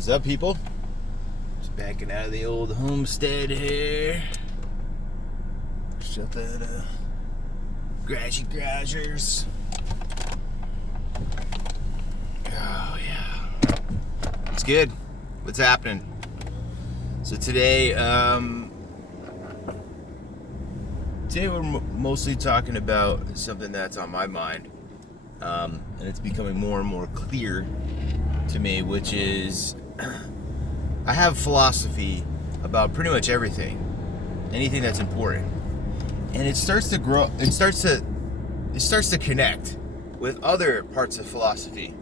What's up, people? Just backing out of the old homestead here. Shut that grazers. Oh yeah, it's good. What's happening? So today we're mostly talking about something that's on my mind, and it's becoming more and more clear to me, which is I have philosophy about pretty much anything that's important, and it starts to grow. It starts to connect with other parts of philosophy,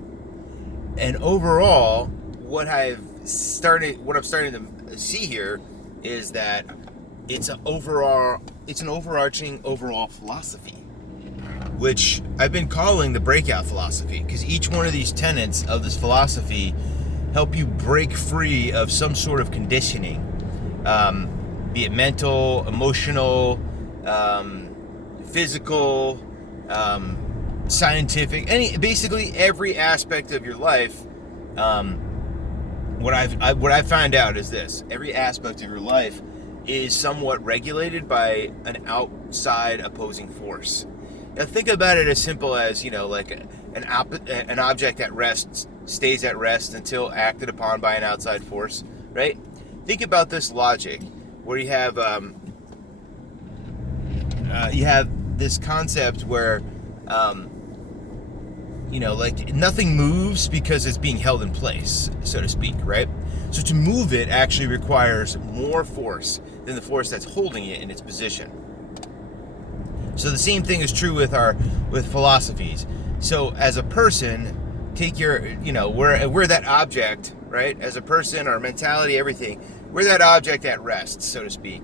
and overall, what I'm starting to see here is that it's an overarching overall philosophy, which I've been calling the Breakout Philosophy, because each one of these tenets of this philosophy help you break free of some sort of conditioning, be it mental, emotional, physical, scientific, basically every aspect of your life. What I found out is this: every aspect of your life is somewhat regulated by an outside opposing force. Now think about it as simple as, like an object at rest stays at rest until acted upon by an outside force, right? Think about this logic, where you have this concept where like nothing moves because it's being held in place, so to speak, right? So to move it actually requires more force than the force that's holding it in its position. So the same thing is true with philosophies. So as a person, take your, we're that object, right? As a person, our mentality, everything, we're that object at rest, so to speak.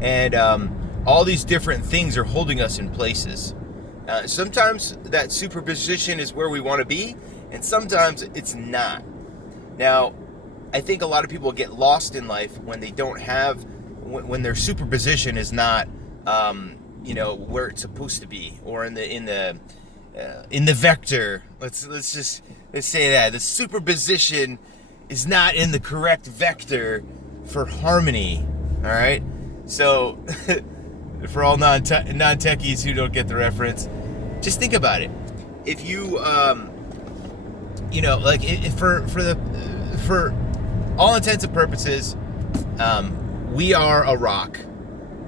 And all these different things are holding us in places. Sometimes that superposition is where we want to be, and sometimes it's not. Now, I think a lot of people get lost in life when they don't have, when their superposition is not, where it's supposed to be, or in the vector. Let's say that the superposition is not in the correct vector for harmony. All right, so for all non-techies who don't get the reference, just think about it. If you for all intents and purposes, we are a rock.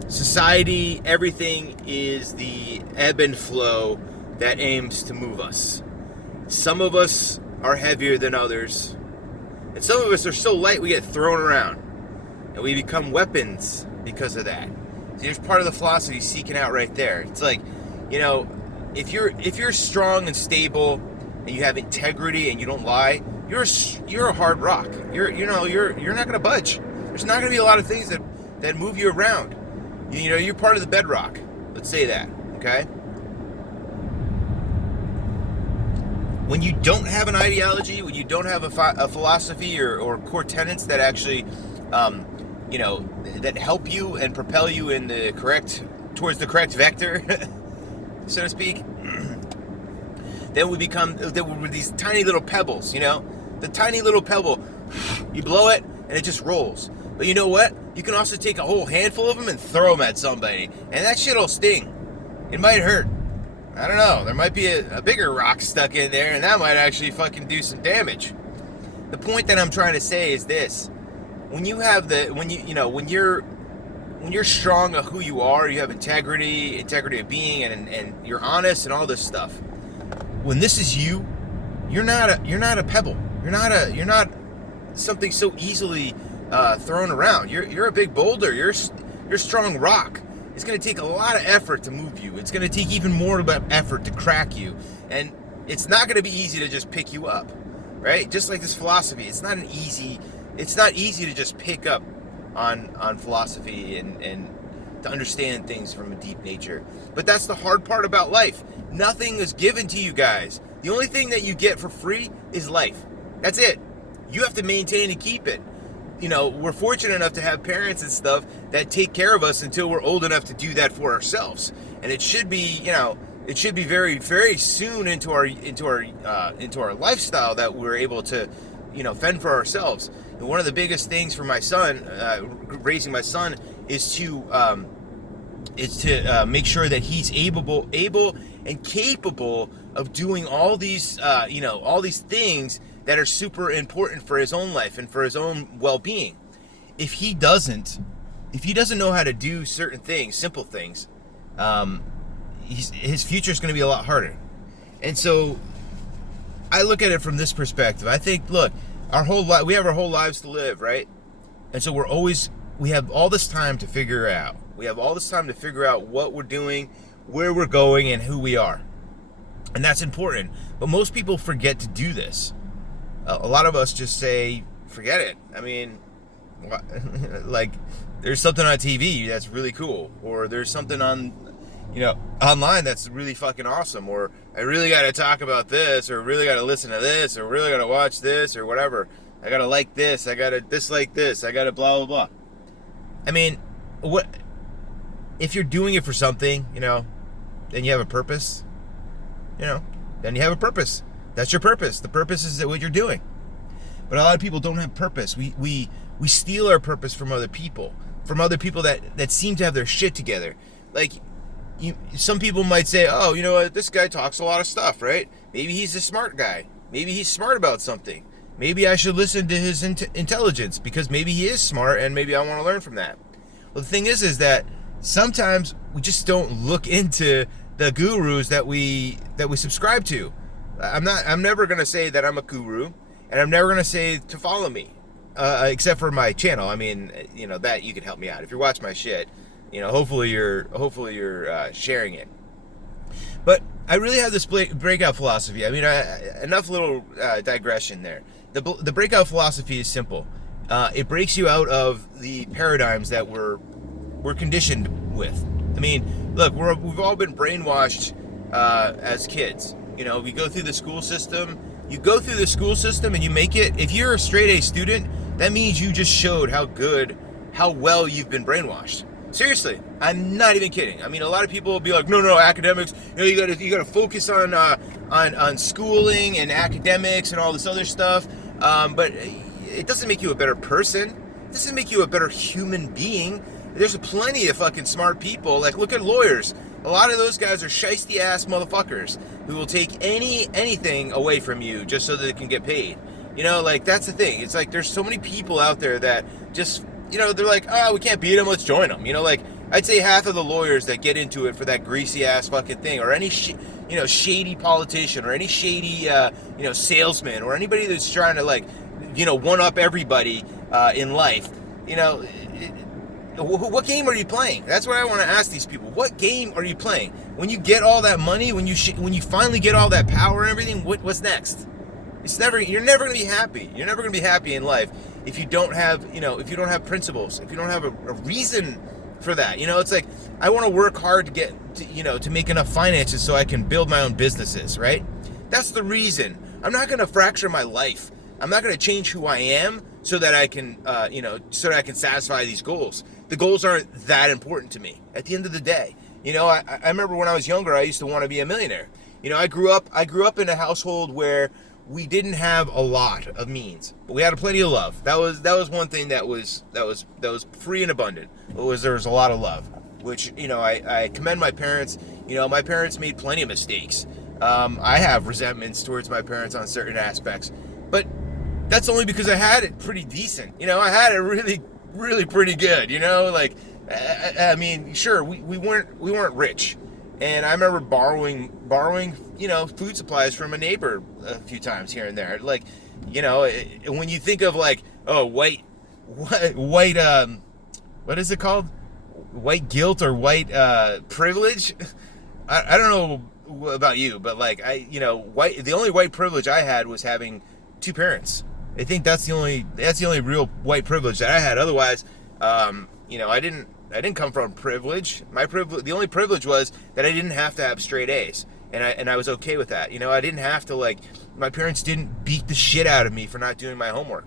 Society, everything is the ebb and flow that aims to move us. Some of us are heavier than others, and some of us are so light we get thrown around, and we become weapons because of that. See, there's part of the philosophy seeking out right there. It's like, if you're strong and stable, and you have integrity and you don't lie, you're a hard rock. You're not gonna budge. There's not gonna be a lot of things that move you around. You're part of the bedrock. Let's say that, okay? When you don't have an ideology, when you don't have a philosophy or core tenets that actually, that help you and propel you in towards the correct vector, so to speak, then we're these tiny little pebbles, the tiny little pebble, you blow it and it just rolls. But you know what? You can also take a whole handful of them and throw them at somebody, and that shit'll sting. It might hurt. I don't know. There might be a bigger rock stuck in there, and that might actually fucking do some damage. The point that I'm trying to say is this: when you're strong of who you are, you have integrity of being, and you're honest and all this stuff. When this is you, you're not a pebble. You're not something so easily thrown around. You're a big boulder. You're a strong rock. It's going to take a lot of effort to move you. It's going to take even more effort to crack you, and it's not going to be easy to just pick you up, right? Just like this philosophy, it's not easy to just pick up on philosophy and to understand things from a deep nature. But that's the hard part about life. Nothing is given to you guys. The only thing that you get for free is life. That's it. You have to maintain and keep it. We're fortunate enough to have parents and stuff that take care of us until we're old enough to do that for ourselves. And it should be, it should be very, very soon into our lifestyle that we're able to fend for ourselves. And one of the biggest things for my son, raising my son, is to make sure that he's able and capable of doing all these all these things that are super important for his own life and for his own well-being. If he doesn't know how to do certain things, simple things, his future is going to be a lot harder. And so I look at it from this perspective. I think, look, we have our whole lives to live, right? And so we have all this time to figure out. We have all this time to figure out what we're doing, where we're going, and who we are. And that's important. But most people forget to do this. A lot of us just say, forget it. I mean, like, there's something on TV that's really cool, or there's something on, online that's really fucking awesome, or I really got to talk about this, or really got to listen to this, or really got to watch this, or whatever. I got to like this, I got to dislike this, I got to blah, blah, blah. I mean, what if you're doing it for something, then you have a purpose, then you have a purpose. That's your purpose. The purpose is what you're doing. But a lot of people don't have purpose. We steal our purpose from other people that seem to have their shit together. Like, some people might say, oh, you know what, this guy talks a lot of stuff, right? Maybe he's a smart guy. Maybe he's smart about something. Maybe I should listen to his intelligence, because maybe he is smart and maybe I want to learn from that. Well, the thing is that sometimes we just don't look into the gurus that we subscribe to. I'm never going to say that I'm a guru, and I'm never going to say to follow me, except for my channel. I mean, that you can help me out. If you're watching my shit, hopefully you're sharing it. But I really have this breakout philosophy. I mean, enough little digression there. The breakout philosophy is simple. It breaks you out of the paradigms that we're conditioned with. I mean, look, we've all been brainwashed as kids. We go through the school system. You go through the school system and you make it. If you're a straight A student, that means you just showed how well you've been brainwashed. Seriously, I'm not even kidding. I mean, a lot of people will be like, no, academics. You gotta focus on schooling and academics and all this other stuff. But it doesn't make you a better person. It doesn't make you a better human being. There's plenty of fucking smart people. Like, look at lawyers. A lot of those guys are shiesty ass motherfuckers who will take anything away from you just so that they can get paid. Like, that's the thing. It's like there's so many people out there that just, they're like, oh, we can't beat them, let's join them. Like, I'd say half of the lawyers that get into it for that greasy ass fucking thing, or any shady politician, or any shady salesman, or anybody that's trying to, like, one up everybody in life. What game are you playing? That's what I want to ask these people. What game are you playing? When you get all that money, when you finally get all that power and everything, what's next? You're never going to be happy. You're never going to be happy in life if you don't have, if you don't have principles, if you don't have a reason for that. It's like, I want to work hard to get to make enough finances so I can build my own businesses, right? That's the reason. I'm not going to fracture my life. I'm not going to change who I am so that I can, so that I can satisfy these goals. The goals aren't that important to me at the end of the day. I remember when I was younger, I used to want to be a millionaire. I grew up in a household where we didn't have a lot of means, but we had plenty of love. That was one thing that was free and abundant. There was a lot of love, which, I commend my parents. My parents made plenty of mistakes. I have resentments towards my parents on certain aspects, but that's only because I had it pretty decent. I had it really, really pretty good. Like, I mean, sure, we weren't rich, and I remember borrowing, food supplies from a neighbor a few times here and there. Like, when you think of, like, white, what is it called? White guilt or white privilege? I don't know about you, but, like, the only white privilege I had was having two parents. I think that's the only real white privilege that I had. Otherwise, I didn't come from privilege. The only privilege was that I didn't have to have straight A's, and I was okay with that. I didn't have to, like, my parents didn't beat the shit out of me for not doing my homework.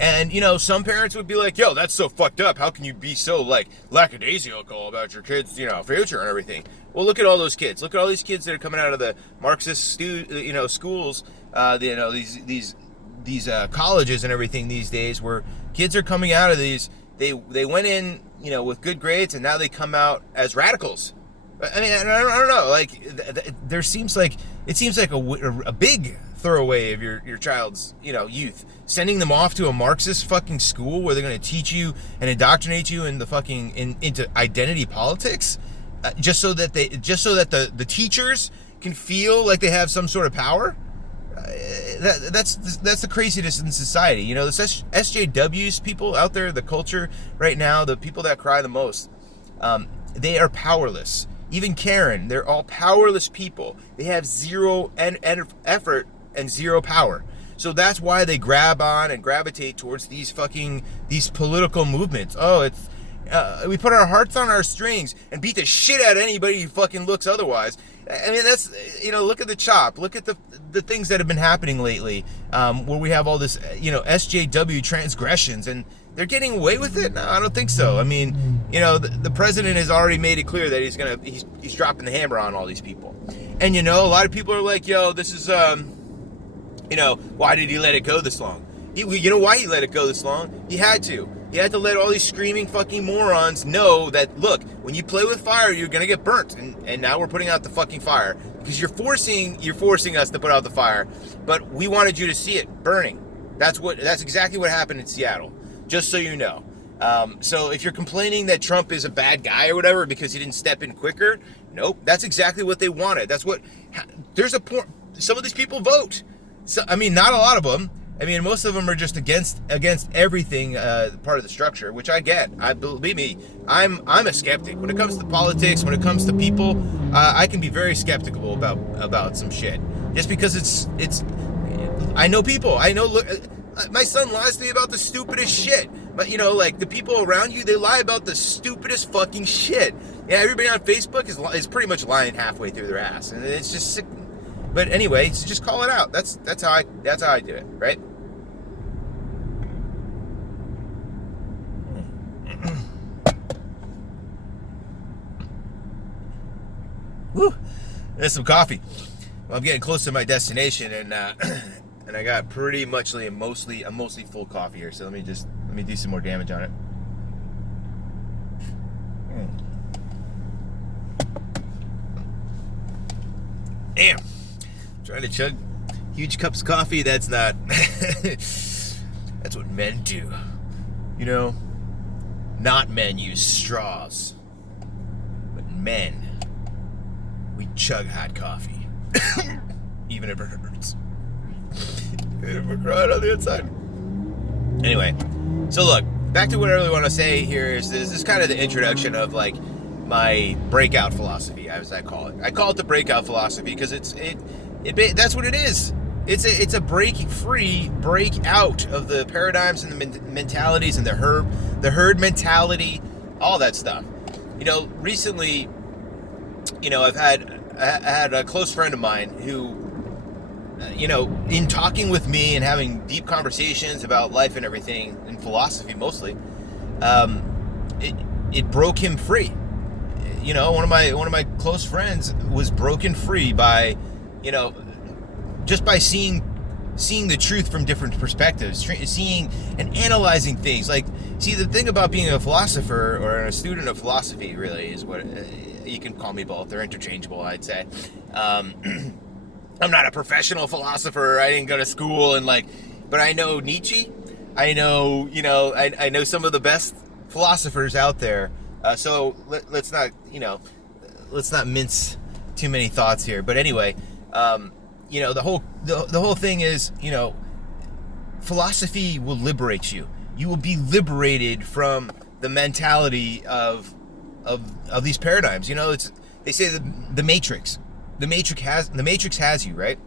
And, some parents would be like, yo, that's so fucked up. How can you be so, like, lackadaisical about your kids, future and everything? Well, look at all those kids. Look at all these kids that are coming out of the Marxist, schools, these colleges and everything these days, where kids are coming out of these. They went in, with good grades, and now they come out as radicals. I mean, I don't know. Like, it seems like a big throwaway of your child's youth, sending them off to a Marxist fucking school where they're going to teach you and indoctrinate you in the fucking into identity politics, just so that the teachers can feel like they have some sort of power. That's the craziness in society. The SJWs, people out there, the culture right now, the people that cry the most, they are powerless. Even Karen, they're all powerless people. They have zero effort and zero power. So that's why they grab on and gravitate towards these political movements. Oh, it's we put our hearts on our strings and beat the shit out of anybody who fucking looks otherwise. I mean, that's, look at the CHOP. Look at the things that have been happening lately, where we have all this, SJW transgressions, and they're getting away with it? No, I don't think so. I mean, the president has already made it clear that he's dropping the hammer on all these people. And, a lot of people are like, yo, this is, why did he let it go this long? You know why he let it go this long? He had to. He had to let all these screaming fucking morons know that, look, when you play with fire, you're going to get burnt. And now we're putting out the fucking fire. Because you're forcing us to put out the fire. But we wanted you to see it burning. That's exactly what happened in Seattle. Just so you know. So if you're complaining that Trump is a bad guy or whatever because he didn't step in quicker, nope. That's exactly what they wanted. There's a point. Some of these people vote. So, I mean, not a lot of them. I mean, most of them are just against everything, part of the structure, which I get. Believe me, I'm a skeptic when it comes to politics. When it comes to people, I can be very skeptical about some shit. Just because it's. I know people. Look, my son lies to me about the stupidest shit. But like the people around you, they lie about the stupidest fucking shit. Yeah, everybody on Facebook is pretty much lying halfway through their ass, and it's just sick. But anyway, so just call it out. That's how I do it, right? Woo! There's some coffee. Well, I'm getting close to my destination, and I got pretty much a mostly full coffee here. So let me do some more damage on it. Damn. Trying to chug huge cups of coffee, that's not that's what men do. Not men use straws, but men, we chug hot coffee. Even if it hurts. Even if we're crying on the inside. Anyway, so look, back to what I really want to say here is this is kind of the introduction of like my breakout philosophy, as I call it. I call it the breakout philosophy because that's what it is. It's a break out of the paradigms and the mentalities and the herd mentality, all that stuff. Recently, I had a close friend of mine who, in talking with me and having deep conversations about life and everything, and philosophy mostly, it broke him free. One of my close friends was broken free by, just by seeing the truth from different perspectives, seeing and analyzing things. Like, see, the thing about being a philosopher or a student of philosophy really is what you can call me both. They're interchangeable, I'd say. I'm not a professional philosopher. I didn't go to school but I know Nietzsche. I know, I know some of the best philosophers out there. So let's not mince too many thoughts here. But anyway, the whole thing is, philosophy will liberate you. You will be liberated from the mentality of these paradigms. They say the Matrix. The Matrix has you, right?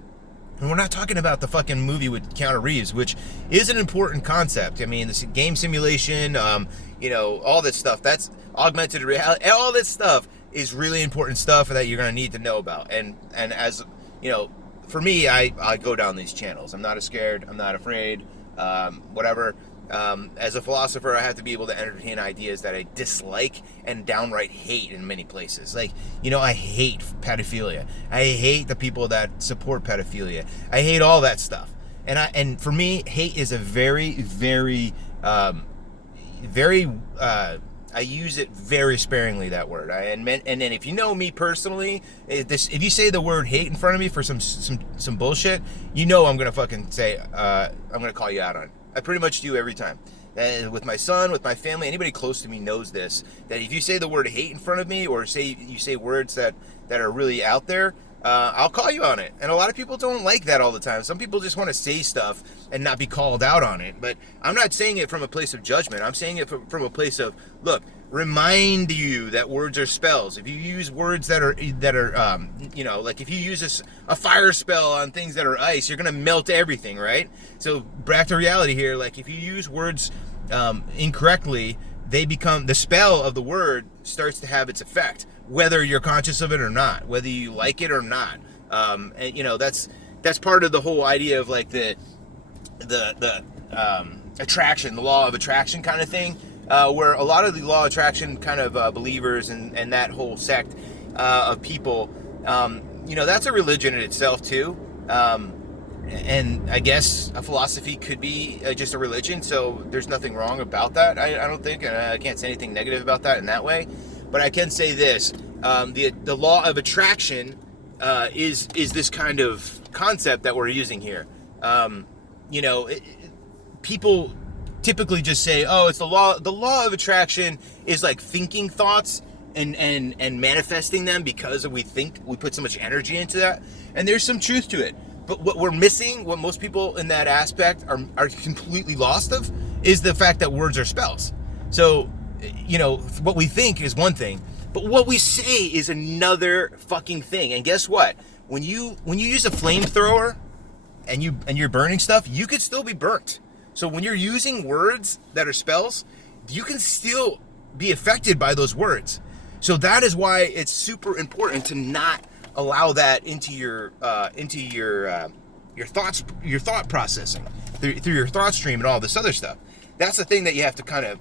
And we're not talking about the fucking movie with Keanu Reeves, which is an important concept. I mean, this game simulation, all this stuff. That's augmented reality. All this stuff is really important stuff that you're going to need to know about. And as, for me, I go down these channels. I'm not scared. I'm not afraid. Whatever. As a philosopher, I have to be able to entertain ideas that I dislike and downright hate in many places. Like, I hate pedophilia. I hate the people that support pedophilia. I hate all that stuff. And for me, hate is a very, very, I use it very sparingly, that word. And then if you know me personally, if you say the word hate in front of me for some bullshit, you know I'm gonna fucking say I'm gonna call you out on it. I pretty much do every time. With my son, with my family, anybody close to me knows this. That if you say the word hate in front of me, or you say words that are really out there, I'll call you on it. And a lot of people don't like that all the time. Some people just want to say stuff and not be called out on it. But I'm not saying it from a place of judgment. I'm saying it from a place of, look, remind you that words are spells. If you use words that are like if you use a fire spell on things that are ice, you're gonna melt everything, right? So back to reality here. Like if you use words incorrectly, the spell of the word starts to have its effect, whether you're conscious of it or not, whether you like it or not. And that's part of the whole idea of like the attraction, the law of attraction kind of thing, where a lot of the law of attraction kind of believers and that whole sect of people, that's a religion in itself too. And I guess a philosophy could be just a religion, so there's nothing wrong about that, I don't think, and I can't say anything negative about that in that way. But I can say this, the law of attraction is this kind of concept that we're using here. People typically just say, oh, it's the law of attraction is like thinking thoughts and manifesting them because we put so much energy into that. And there's some truth to it. But what we're missing, what most people in that aspect are completely lost of, is the fact that words are spells. So, what we think is one thing, but what we say is another fucking thing. And guess what? When you use a flamethrower and you're burning stuff, you could still be burnt. So when you're using words that are spells, you can still be affected by those words. So that is why it's super important to not allow that into your thought processing through your thought stream and all this other stuff. That's the thing that you have to kind of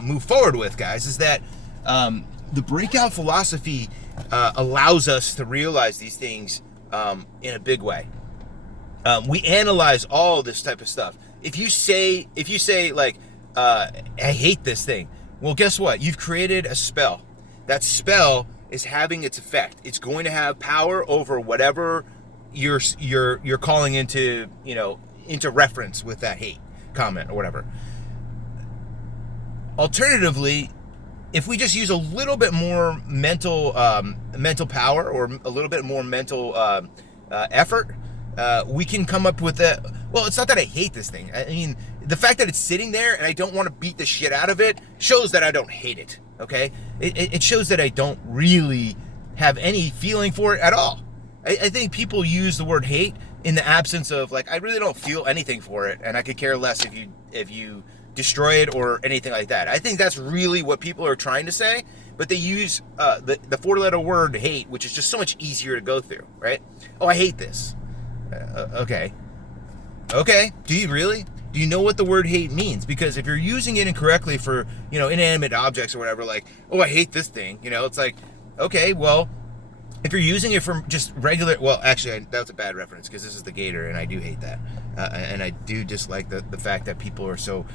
move forward with, guys, is that the breakout philosophy allows us to realize these things in a big way. We analyze all this type of stuff. If you say like, I hate this thing, well, guess what? You've created a spell. That spell is having its effect. It's going to have power over whatever you're calling into reference with that hate comment or whatever. Alternatively, if we just use a little bit more mental power or a little bit more mental effort, we can come up with a. Well, it's not that I hate this thing. I mean, the fact that it's sitting there and I don't want to beat the shit out of it shows that I don't hate it. Okay, it shows that I don't really have any feeling for it at all. I think people use the word hate in the absence of, like, I really don't feel anything for it, and I could care less if you destroy it or anything like that. I think that's really what people are trying to say, but they use the four-letter word hate, which is just so much easier to go through, right? Oh, I hate this. Okay. Do you really? Do you know what the word hate means? Because if you're using it incorrectly for, inanimate objects or whatever, like, oh, I hate this thing, it's like, okay, well, if you're using it for just regular, well, actually, that was a bad reference because this is the gator, and I do hate that. And I do dislike the fact that people are so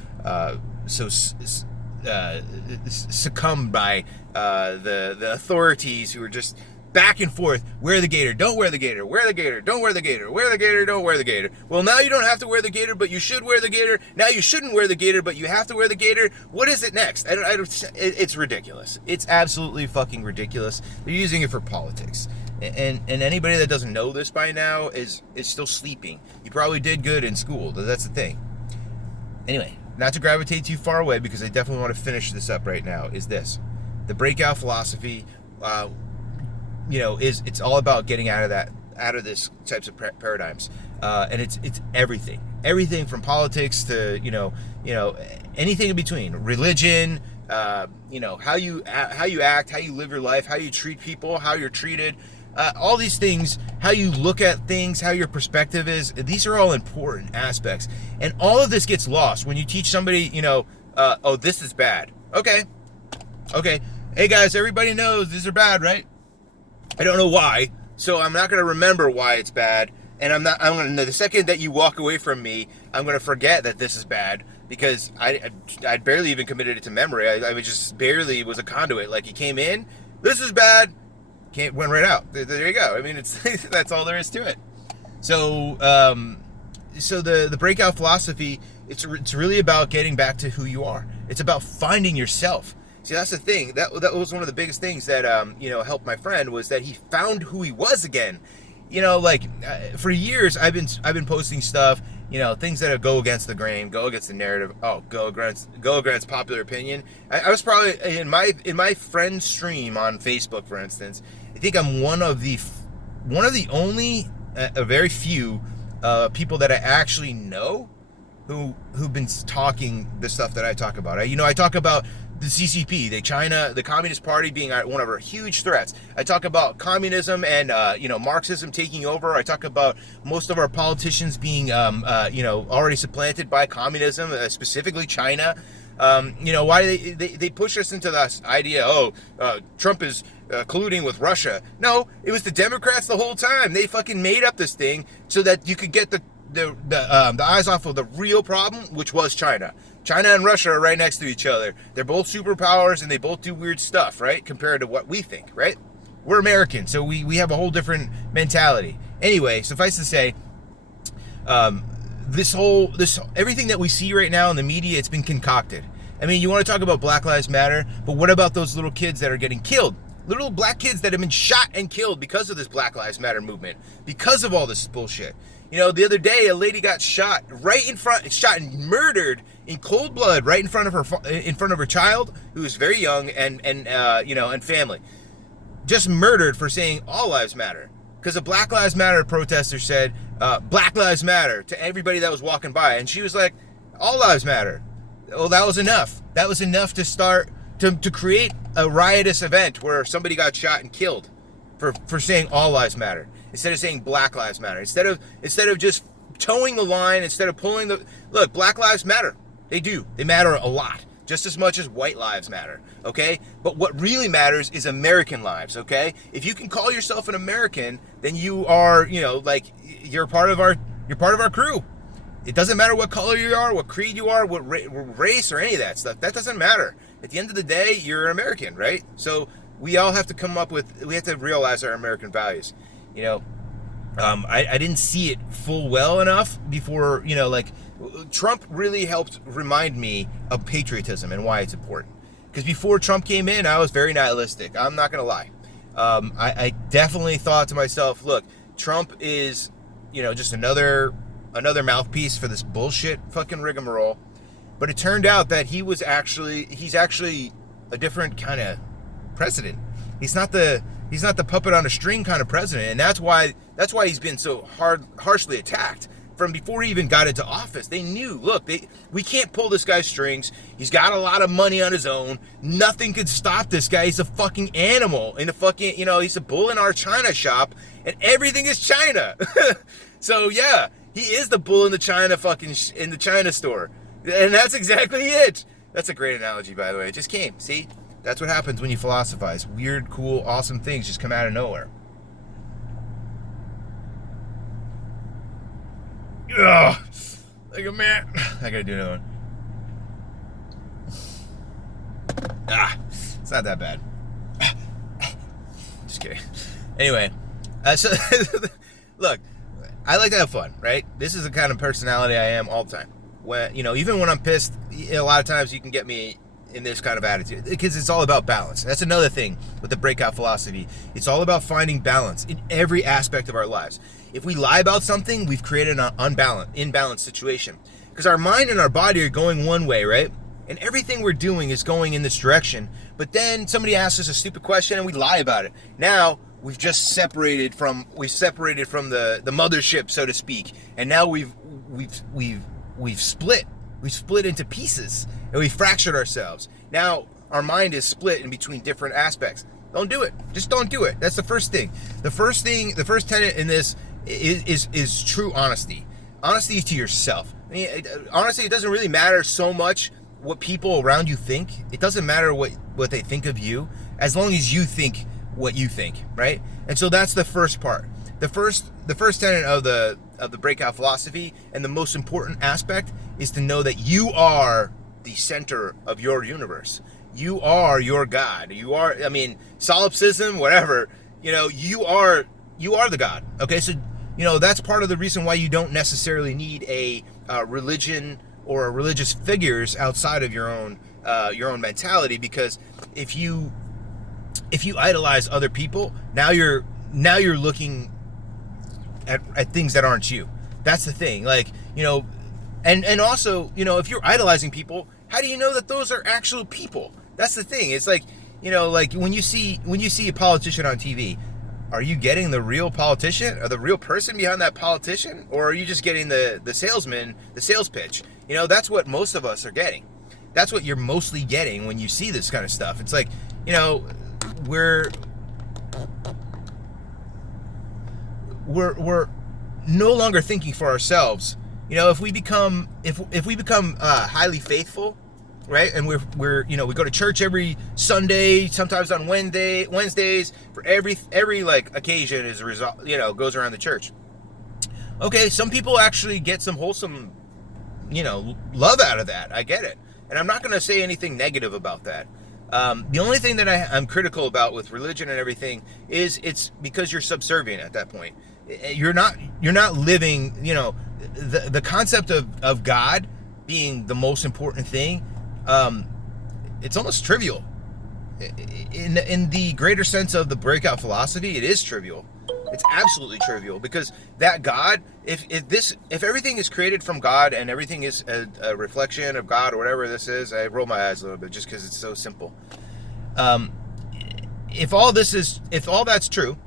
succumbed by the authorities who are just back and forth. Wear the gator, don't wear the gator, wear the gator, don't wear the gator, wear the gator, don't wear the gator. Well, now you don't have to wear the gator, but you should wear the gator. Now you shouldn't wear the gator, but you have to wear the gator. What is it next? It's ridiculous. It's absolutely fucking ridiculous. They're using it for politics. And anybody that doesn't know this by now is still sleeping. You probably did good in school. That's the thing. Anyway, not to gravitate too far away, because I definitely want to finish this up right now, is this. The breakout philosophy, it's all about getting out of this types of paradigms, and it's everything from politics to anything in between, religion, how you act, how you live your life, how you treat people, how you're treated, all these things, how you look at things, how your perspective is. These are all important aspects, and all of this gets lost when you teach somebody, oh, this is bad. Okay, hey guys, everybody knows these are bad, right? I don't know why, so I'm not going to remember why it's bad, And the second that you walk away from me, I'm going to forget that this is bad, because I barely even committed it to memory. I was just barely was a conduit. Like, he came in, this is bad, went right out. There you go. I mean, it's that's all there is to it. So, the breakout philosophy, it's really about getting back to who you are. It's about finding yourself. See, that's the thing. That was one of the biggest things that helped my friend, was that he found who he was again. For years I've been posting stuff, things that go against the grain, go against the narrative, go against popular opinion. I was probably in my friend stream on Facebook, for instance. I think I'm one of the only, a very few people that I actually know who've been talking the stuff that I talk about. I talk about the CCP, the Communist Party being one of our huge threats. I talk about communism and Marxism taking over. I talk about most of our politicians being already supplanted by communism, specifically China. Why they push us into this idea, Trump is colluding with Russia. No, it was the Democrats the whole time. They fucking made up this thing so that you could get the eyes off of the real problem, which was China. China and Russia are right next to each other. They're both superpowers, and they both do weird stuff, right? Compared to what we think, right? We're American, so we have a whole different mentality. Anyway, suffice to say, everything that we see right now in the media, it's been concocted. I mean, you want to talk about Black Lives Matter, but what about those little kids that are getting killed? Little black kids that have been shot and killed because of this Black Lives Matter movement, because of all this bullshit. The other day, a lady got shot shot and murdered in cold blood right in front of her child, who was very young, and family. Just murdered for saying all lives matter. Because a Black Lives Matter protester said, Black Lives Matter, to everybody that was walking by. And she was like, all lives matter. Well, that was enough. That was enough to start, to create a riotous event where somebody got shot and killed for saying all lives matter, instead of saying Black Lives Matter. Instead of just towing the line, instead of pulling look, Black Lives Matter. They do. They matter a lot. Just as much as white lives matter, okay? But what really matters is American lives, okay? If you can call yourself an American, then you are, you're part of our crew. It doesn't matter what color you are, what creed you are, what race or any of that stuff. That doesn't matter. At the end of the day, you're an American, right? So we all have to we have to realize our American values. I didn't see it full well enough before, Trump really helped remind me of patriotism and why it's important. Because before Trump came in, I was very nihilistic. I'm not going to lie. I definitely thought to myself, look, Trump is, just another mouthpiece for this bullshit fucking rigmarole. But it turned out that he's actually a different kind of president. He's not the puppet on a string kind of president, and that's why he's been so harshly attacked. From before he even got into office, they knew, look, we can't pull this guy's strings. He's got a lot of money on his own. Nothing could stop this guy. He's a fucking animal in a fucking, he's a bull in our China shop, and everything is China. So yeah, he is the bull in the China in the China store. And that's exactly it. That's a great analogy, by the way. It just came. See? That's what happens when you philosophize. Weird, cool, awesome things just come out of nowhere. Ugh. Like a man. I gotta do another one. It's not that bad. Just kidding. Anyway, so look, I like to have fun, right? This is the kind of personality I am all the time. When even when I'm pissed, a lot of times you can get me in this kind of attitude, because it's all about balance. That's another thing with the breakout philosophy. It's all about finding balance in every aspect of our lives. If we lie about something, we've created an imbalanced situation, because our mind and our body are going one way, right? And everything we're doing is going in this direction. But then somebody asks us a stupid question and we lie about it. Now we've just separated from the mothership, so to speak, and now we've split. We've split into pieces, and we fractured ourselves. Now our mind is split in between different aspects. Don't do it. Just don't do it. That's the first thing. The first tenet in this is true honesty. Honesty to yourself. I mean, honestly, it doesn't really matter so much what people around you think. It doesn't matter what they think of you, as long as you think what you think, right? And so that's the first part. the first tenet of the breakout philosophy, and the most important aspect, is to know that you are the center of your universe. You are your God. You are, I mean, solipsism, whatever, you are the God. Okay, so that's part of the reason why you don't necessarily need a religion or religious figures outside of your own mentality, because if you idolize other people, now you're looking at things that aren't you. That's the thing. Like, and also, if you're idolizing people, how do you know that those are actual people? That's the thing. It's like, like when you see a politician on TV, are you getting the real politician or the real person behind that politician? Or are you just getting the salesman, the sales pitch? That's what most of us are getting. That's what you're mostly getting when you see this kind of stuff. It's like, we're no longer thinking for ourselves. If we become highly faithful, right? And we go to church every Sunday, sometimes on Wednesdays, for every like occasion is a result, goes around the church. Okay, some people actually get some wholesome, love out of that. I get it. And I'm not going to say anything negative about that. The only thing that I'm critical about with religion and everything is it's because you're subservient at that point. You're not living, the concept of God being the most important thing. It's almost trivial. In the greater sense of the breakout philosophy, it is trivial. It's absolutely trivial, because that God, if everything is created from God and everything is a reflection of God or whatever this is, I roll my eyes a little bit just because it's so simple. If all that's true,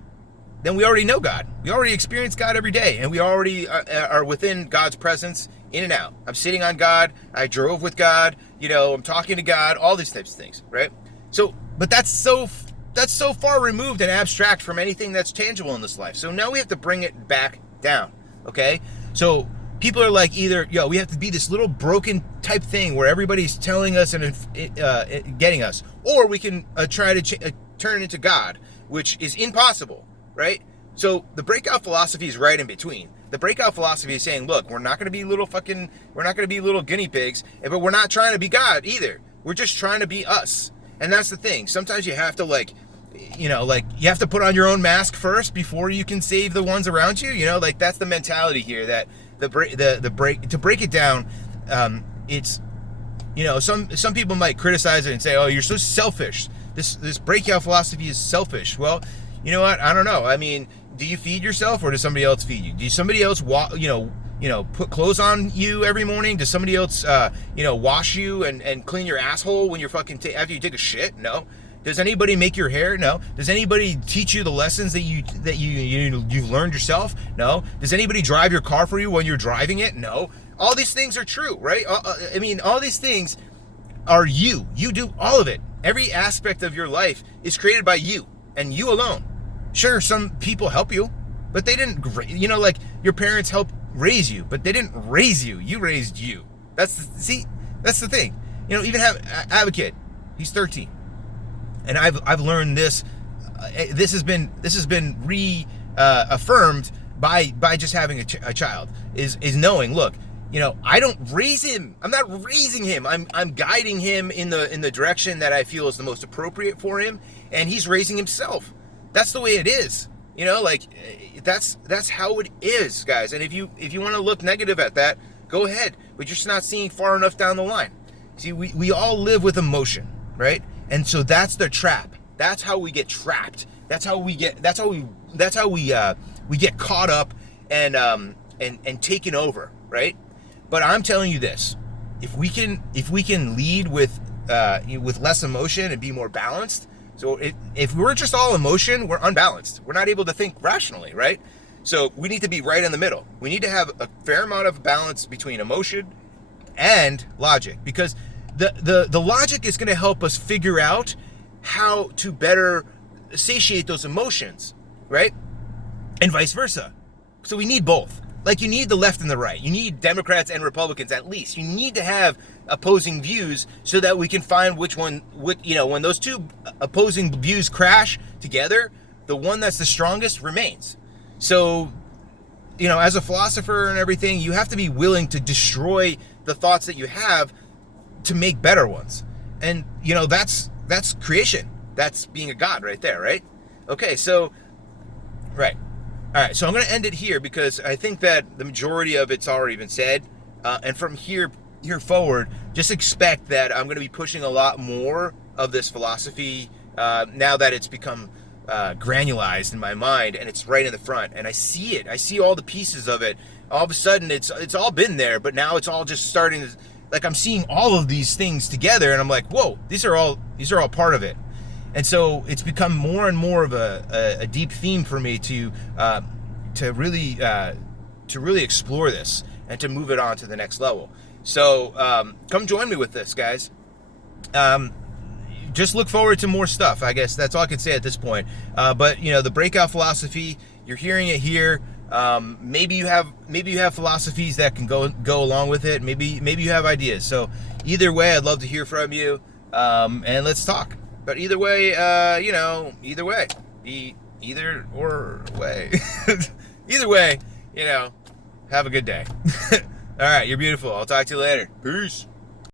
then we already know God. We already experience God every day, and we already are within God's presence, in and out. I'm sitting on God. I drove with God. I'm talking to God. All these types of things, right? So, but that's so far removed and abstract from anything that's tangible in this life. So now we have to bring it back down, okay? So people are like, either, we have to be this little broken type thing where everybody's telling us and getting us, or we can try to turn into God, which is impossible, right? So the breakout philosophy is right in between. The breakout philosophy is saying, look, we're not going to be little guinea pigs, but we're not trying to be God either. We're just trying to be us. And that's the thing. Sometimes you have to you have to put on your own mask first before you can save the ones around you. That's the mentality here, that to break it down, it's, some people might criticize it and say, oh, you're so selfish. This breakout philosophy is selfish. Well, you know what? I don't know. I mean, do you feed yourself, or does somebody else feed you? Does somebody else put clothes on you every morning? Does somebody else wash you and clean your asshole when you're after you take a shit? No. Does anybody make your hair? No. Does anybody teach you the lessons that you've learned yourself? No. Does anybody drive your car for you when you're driving it? No. All these things are true, right? I mean, all these things are you. You do all of it. Every aspect of your life is created by you and you alone. Sure, some people help you, but they didn't, like your parents helped raise you, but they didn't raise you. You raised you. That's the thing. Even I have a kid. He's 13. And I've learned this. This has been reaffirmed by just having a child. Is knowing, look, I don't raise him. I'm not raising him. I'm guiding him in the direction that I feel is the most appropriate for him, and he's raising himself. That's the way it is. That's how it is, guys. And if you want to look negative at that, go ahead. But you're just not seeing far enough down the line. See, we all live with emotion, right? And so that's the trap. That's how we get trapped. That's how we get caught up and taken over, right? But I'm telling you this: if we can lead with less emotion and be more balanced. So if we're just all emotion, we're unbalanced. We're not able to think rationally, right? So we need to be right in the middle. We need to have a fair amount of balance between emotion and logic, because the logic is going to help us figure out how to better satiate those emotions, right? And vice versa. So we need both. Like, you need the left and the right. You need Democrats and Republicans, at least. You need to have opposing views so that we can find when those two opposing views crash together, the one that's the strongest remains. So, as a philosopher and everything, you have to be willing to destroy the thoughts that you have to make better ones. And, that's creation. That's being a god right there, right? Okay, so, right. All right, so I'm going to end it here because I think that the majority of it's already been said. And from here forward, just expect that I'm going to be pushing a lot more of this philosophy now that it's become granulized in my mind, and it's right in the front, and I see it. I see all the pieces of it. All of a sudden, it's all been there, but now it's all just starting to, like, I'm seeing all of these things together, and I'm like, whoa, these are all part of it. And so it's become more and more of a deep theme for me to really explore this and to move it on to the next level. So come join me with this, guys. Just look forward to more stuff. I guess that's all I can say at this point. But the breakout philosophy, you're hearing it here. Maybe you have philosophies that can go along with it. Maybe you have ideas. So either way, I'd love to hear from you. And let's talk. But either way, either way, either way, have a good day. All right, you're beautiful. I'll talk to you later. Peace.